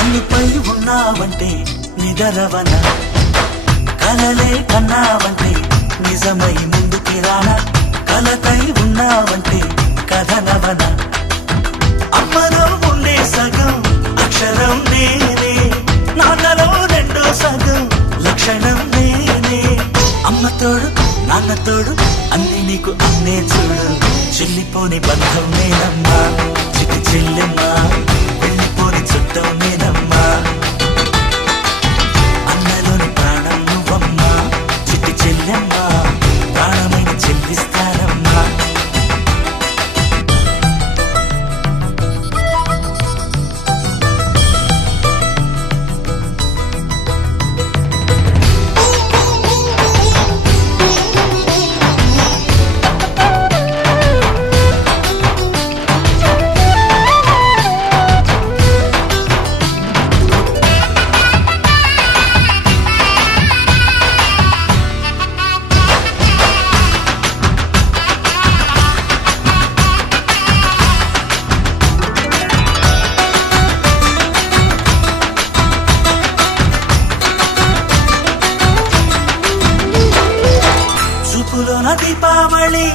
అన్నిపై ఉన్నావంటే నిదరవన, కలలే కన్నావంటే నిజమై ముందుకి రానా, కలతై ఉన్నావంటే కథనవన. అమ్మలో ఉండే సగం అక్షరం నేనే, నాన్నలో రెండో సగం లక్షణం నేనే. అమ్మ తోడు నాన్న తోడు అన్ని నీకు అన్నే చూడు, చెల్లిపోని బంధం నేనమ్మా చిట్టి చెల్లెమ్మా, వెళ్ళిపోని చుట్టం నేనమ్మా. అన్నలోని ప్రాణం నువ్వమ్మా చిట్టి చెల్లెమ్మా, ప్రాణమైన చెల్లిస్తానమ్మా. చూపులోన దీపావళి,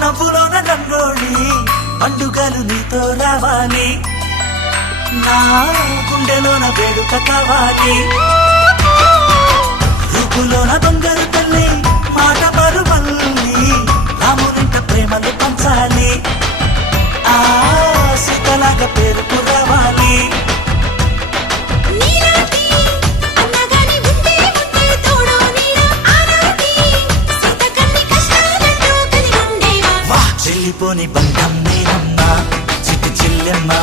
నవ్వులోన రంగోళి, పండుగలు నీతో రావాలి, నా గుండెలోన వేడుక కావాలి. రూపులోన దొంగలు తల్లి, మాట పరువల్లి, రామునింట ప్రేమలు పంచాలి, ఆ సీతలాగా పేరుకు రావాలి. చెల్లిపోని బంధం నేనమ్మా చిట్టి చెల్లెమ్మా.